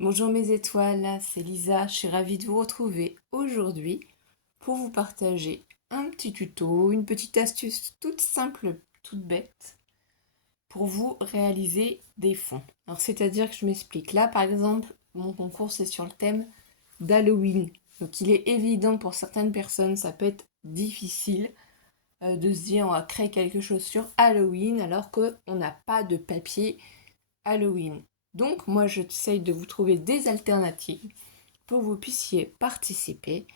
Bonjour mes étoiles, c'est Lisa, je suis ravie de vous retrouver aujourd'hui pour vous partager un petit tuto, une petite astuce toute simple, toute bête pour vous réaliser des fonds. Alors c'est-à-dire que je m'explique. Là par exemple, mon concours c'est sur le thème d'Halloween. Donc il est évident pour certaines personnes, ça peut être difficile de se dire on va créer quelque chose sur Halloween alors qu'on n'a pas de papier Halloween. Donc moi j'essaye de vous trouver des alternatives pour que vous puissiez participer.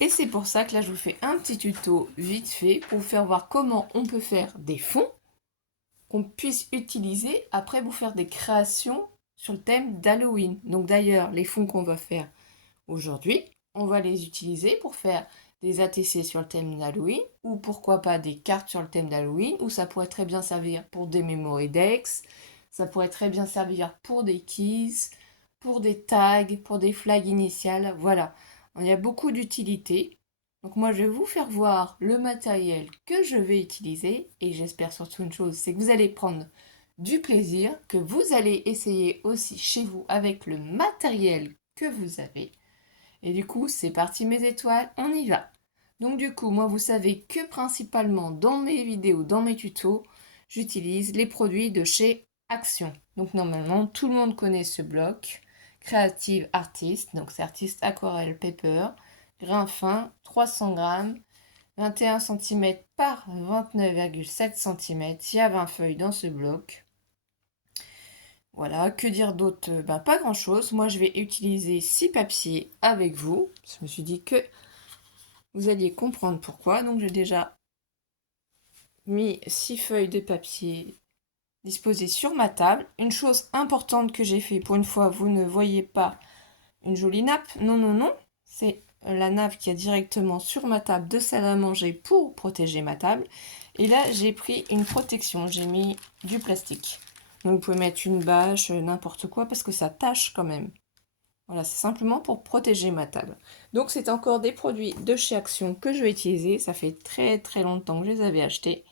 Et c'est pour ça que là je vous fais un petit tuto vite fait pour vous faire voir comment on peut faire des fonds qu'on puisse utiliser après vous faire des créations sur le thème d'Halloween. Donc d'ailleurs les fonds qu'on va faire aujourd'hui, on va les utiliser pour faire des ATC sur le thème d'Halloween ou pourquoi pas des cartes sur le thème d'Halloween ou ça pourrait très bien servir pour des memory decks, ça pourrait très bien servir pour des keys, pour des tags, pour des flags initiales, voilà. Il y a beaucoup d'utilités. Donc moi je vais vous faire voir le matériel que je vais utiliser et j'espère surtout une chose, c'est que vous allez prendre du plaisir, que vous allez essayer aussi chez vous avec le matériel que vous avez. Et du coup, c'est parti mes étoiles, on y va. Donc du coup, moi vous savez que principalement dans mes vidéos, dans mes tutos, j'utilise les produits de chez Action. Donc normalement, tout le monde connaît ce bloc. Creative Artist, donc c'est Artist Aquarelle Paper, grain fin, 300 grammes, 21 cm par 29,7 cm. Il y a 20 feuilles dans ce bloc. Voilà, que dire d'autre? Pas grand-chose. Moi, je vais utiliser 6 papiers avec vous. Je me suis dit que vous alliez comprendre pourquoi. Donc, j'ai déjà mis 6 feuilles de papier disposées sur ma table. Une chose importante que j'ai fait, pour une fois, vous ne voyez pas une jolie nappe. Non, non, non. C'est la nappe qui est directement sur ma table de salle à manger pour protéger ma table. Et là, j'ai pris une protection. J'ai mis du plastique. Donc, vous pouvez mettre une bâche, n'importe quoi, parce que ça tâche quand même. Voilà, c'est simplement pour protéger ma table. Donc, c'est encore des produits de chez Action que je vais utiliser. Ça fait très très longtemps que je les avais achetés.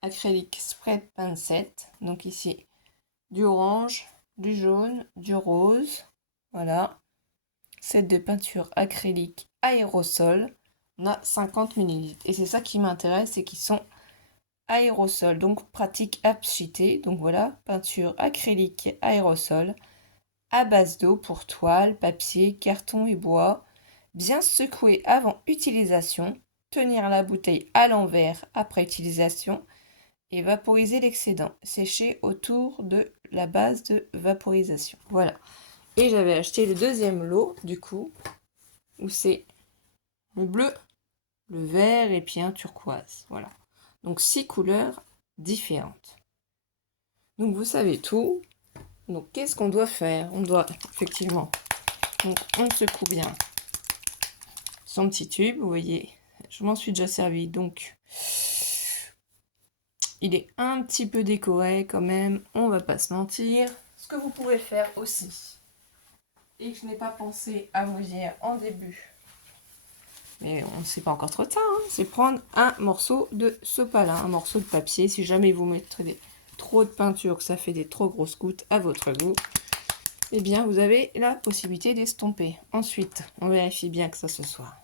Acrylic Spread Pencil. Donc ici, du orange, du jaune, du rose. Voilà. Set de peinture acrylique aérosol. On a 50 ml. Et c'est ça qui m'intéresse, c'est qu'ils sont aérosols. Donc, pratique à pchiter. Donc voilà, peinture acrylique aérosol à base d'eau pour toile, papier, carton et bois, bien secouer avant utilisation, tenir la bouteille à l'envers après utilisation et vaporiser l'excédent, sécher autour de la base de vaporisation. Voilà. Et j'avais acheté le deuxième lot, du coup, où c'est le bleu, le vert et puis un turquoise. Voilà. Donc 6 couleurs différentes. Donc vous savez tout. Donc qu'est-ce qu'on doit faire? On doit effectivement, donc on secoue bien son petit tube, vous voyez, je m'en suis déjà servi, donc il est un petit peu décoré quand même, on va pas se mentir. Ce que vous pouvez faire aussi, et que je n'ai pas pensé à vous dire en début, mais on ne sait pas encore trop tard, hein, c'est prendre un morceau de sopalin, un morceau de papier, si jamais vous mettez trop de peinture, que ça fait des trop grosses gouttes à votre goût, eh bien vous avez la possibilité d'estomper. Ensuite, on vérifie bien que ça se soit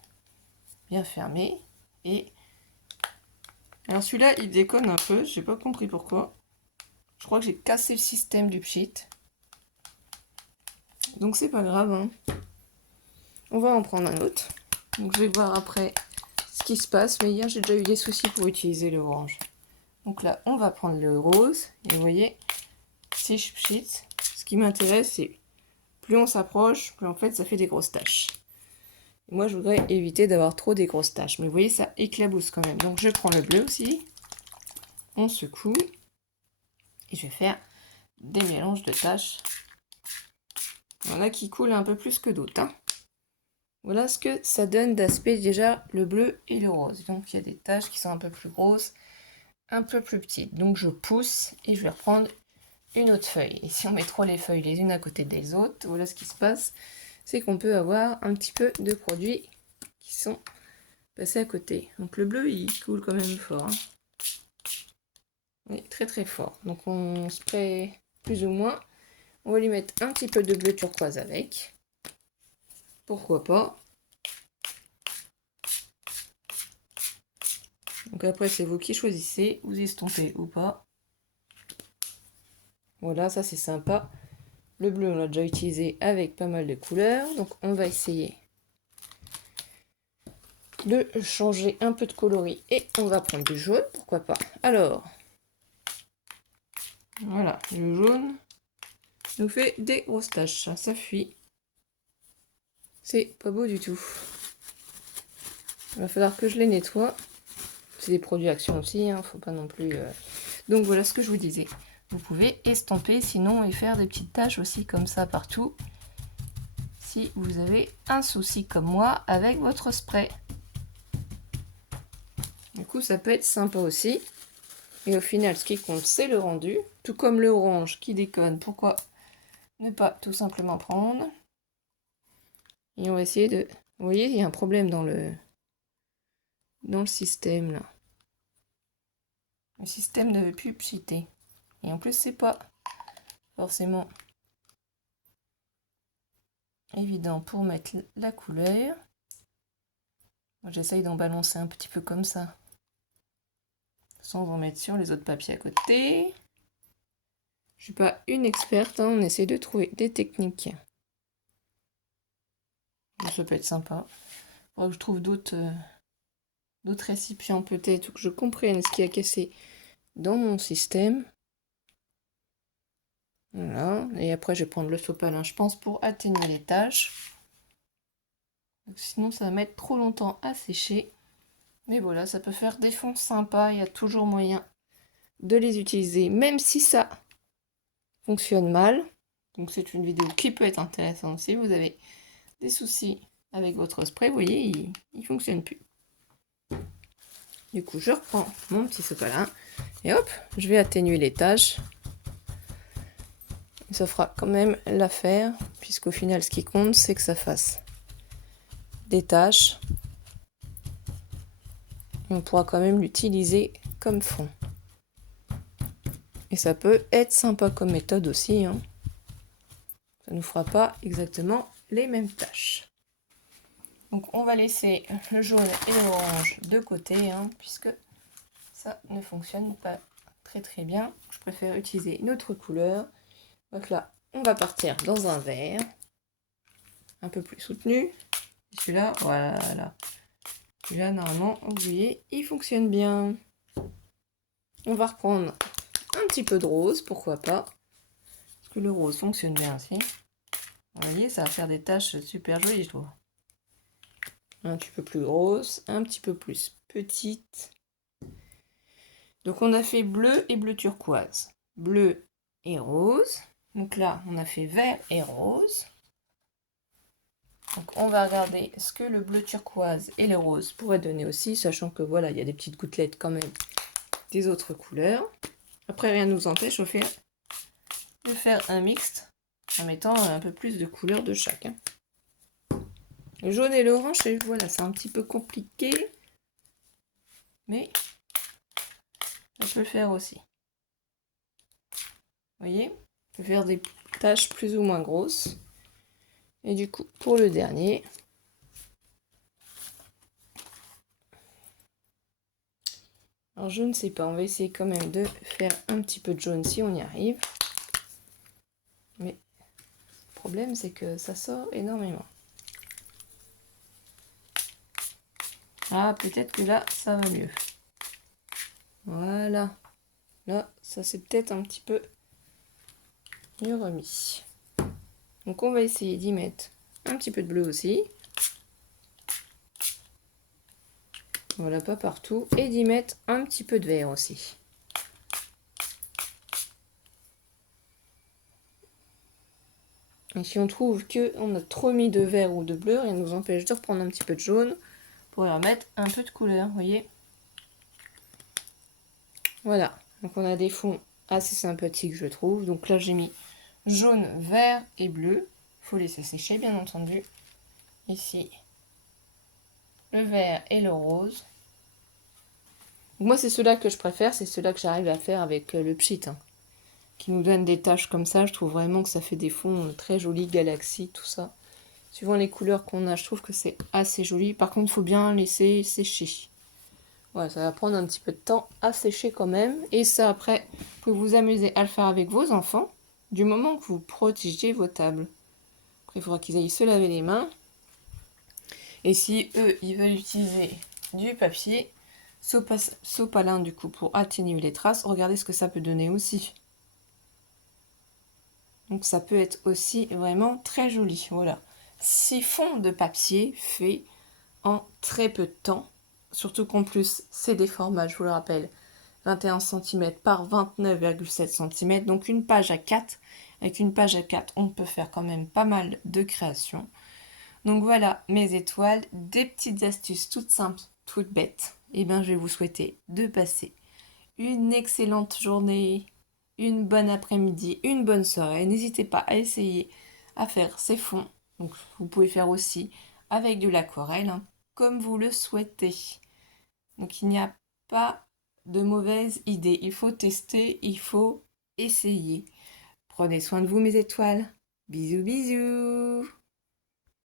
bien fermé, et alors celui-là, il déconne un peu, j'ai pas compris pourquoi. Je crois que j'ai cassé le système du pchit. Donc c'est pas grave, hein. On va en prendre un autre. Donc je vais voir après ce qui se passe. Mais hier, j'ai déjà eu des soucis pour utiliser le orange. Donc là, on va prendre le rose. Et vous voyez, c'est pchit. Ce qui m'intéresse, c'est plus on s'approche, plus en fait, ça fait des grosses taches. Et moi, je voudrais éviter d'avoir trop des grosses taches. Mais vous voyez, ça éclabousse quand même. Donc je prends le bleu aussi. On secoue. Et je vais faire des mélanges de taches. Il y en a qui coulent un peu plus que d'autres, hein. Voilà ce que ça donne d'aspect déjà le bleu et le rose. Donc il y a des taches qui sont un peu plus grosses, un peu plus petites. Donc je pousse et je vais reprendre une autre feuille. Et si on met trop les feuilles les unes à côté des autres, voilà ce qui se passe. C'est qu'on peut avoir un petit peu de produits qui sont passés à côté. Donc le bleu il coule quand même fort, hein. Oui, très très fort. Donc on spray plus ou moins. On va lui mettre un petit peu de bleu turquoise avec. Pourquoi pas. Donc après, c'est vous qui choisissez. Vous estompez ou pas. Voilà, ça c'est sympa. Le bleu, on l'a déjà utilisé avec pas mal de couleurs. Donc on va essayer de changer un peu de coloris. Et on va prendre du jaune, pourquoi pas. Alors, voilà, le jaune nous fait des grosses taches. Ça fuit. C'est pas beau du tout. Il va falloir que je les nettoie. C'est des produits Action aussi, hein, faut pas non plus... Donc voilà ce que je vous disais. Vous pouvez estomper sinon et faire des petites taches aussi comme ça partout. Si vous avez un souci comme moi avec votre spray. Du coup ça peut être sympa aussi. Et au final ce qui compte c'est le rendu. Tout comme le orange qui déconne, pourquoi ne pas tout simplement prendre. Et on va essayer de... Vous voyez, il y a un problème dans le système là. Le système ne veut plus pchiter. Et en plus, c'est pas forcément évident pour mettre la couleur. Moi, j'essaye d'en balancer un petit peu comme ça. Sans en mettre sur les autres papiers à côté. Je suis pas une experte, hein, on essaie de trouver des techniques. Ça peut être sympa. Faudra que je trouve d'autres récipients peut-être, ou que je comprenne ce qui a cassé dans mon système. Voilà, et après je vais prendre le sopalin, je pense, pour atténuer les taches. Donc, sinon ça va mettre trop longtemps à sécher. Mais voilà, ça peut faire des fonds sympas, il y a toujours moyen de les utiliser, même si ça fonctionne mal. Donc c'est une vidéo qui peut être intéressante si vous avez des soucis avec votre spray. Vous voyez, il ne fonctionne plus. Du coup, je reprends mon petit sopalin et hop, je vais atténuer les taches. Ça fera quand même l'affaire, puisqu'au final, ce qui compte, c'est que ça fasse des taches. Et on pourra quand même l'utiliser comme fond. Et ça peut être sympa comme méthode aussi, hein. Ça ne nous fera pas exactement les mêmes taches. Donc on va laisser le jaune et l'orange de côté, hein, puisque ça ne fonctionne pas très bien. Je préfère utiliser une autre couleur. Donc là, on va partir dans un vert, un peu plus soutenu. Celui-là, voilà. Celui-là, normalement, vous voyez, il fonctionne bien. On va reprendre un petit peu de rose, pourquoi pas. Parce que le rose fonctionne bien aussi. Vous voyez, ça va faire des taches super jolies, je trouve. Un petit peu plus grosse, un petit peu plus petite. Donc on a fait bleu et bleu turquoise. Bleu et rose. Donc là, on a fait vert et rose. Donc on va regarder ce que le bleu turquoise et le rose pourraient donner aussi, sachant que voilà, il y a des petites gouttelettes quand même des autres couleurs. Après, rien ne nous empêche de faire un mixte en mettant un peu plus de couleurs de chacun. Le jaune et l'orange, voilà, c'est un petit peu compliqué, mais ça peut le faire aussi. Vous voyez, on peut faire des taches plus ou moins grosses. Et du coup, pour le dernier, alors je ne sais pas, on va essayer quand même de faire un petit peu de jaune si on y arrive. Mais le problème, c'est que ça sort énormément. Ah, peut-être que là, ça va mieux. Voilà. Là, ça c'est peut-être un petit peu mieux remis. Donc on va essayer d'y mettre un petit peu de bleu aussi. Voilà, pas partout. Et d'y mettre un petit peu de vert aussi. Et si on trouve qu'on a trop mis de vert ou de bleu, rien ne nous empêche de reprendre un petit peu de jaune pour y remettre un peu de couleur, vous voyez. Voilà, donc on a des fonds assez sympathiques, je trouve. Donc là, j'ai mis jaune, vert et bleu. Il faut laisser sécher, bien entendu. Ici, le vert et le rose. Donc moi, c'est ceux-là que je préfère, c'est ceux-là que j'arrive à faire avec le pchit, hein. qui nous donnent des taches comme ça. Je trouve vraiment que ça fait des fonds très jolis, galaxies, tout ça. Suivant les couleurs qu'on a, je trouve que c'est assez joli. Par contre, il faut bien laisser sécher. Voilà, ça va prendre un petit peu de temps à sécher quand même. Et ça, après, vous pouvez vous amuser à le faire avec vos enfants, du moment que vous protégez vos tables. Après, il faudra qu'ils aillent se laver les mains. Et si eux, ils veulent utiliser du papier, sopalin du coup, pour atténuer les traces, regardez ce que ça peut donner aussi. Donc ça peut être aussi vraiment très joli. Voilà. 6 fonds de papier faits en très peu de temps. Surtout qu'en plus, c'est des formats, je vous le rappelle, 21 cm par 29,7 cm. Donc une page à 4. Avec une page à 4, on peut faire quand même pas mal de créations. Donc voilà mes étoiles, des petites astuces toutes simples, toutes bêtes. Et bien je vais vous souhaiter de passer une excellente journée, une bonne après-midi, une bonne soirée. N'hésitez pas à essayer à faire ces fonds. Donc vous pouvez faire aussi avec de l'aquarelle, hein, comme vous le souhaitez. Donc il n'y a pas de mauvaise idée. Il faut tester, il faut essayer. Prenez soin de vous mes étoiles. Bisous bisous.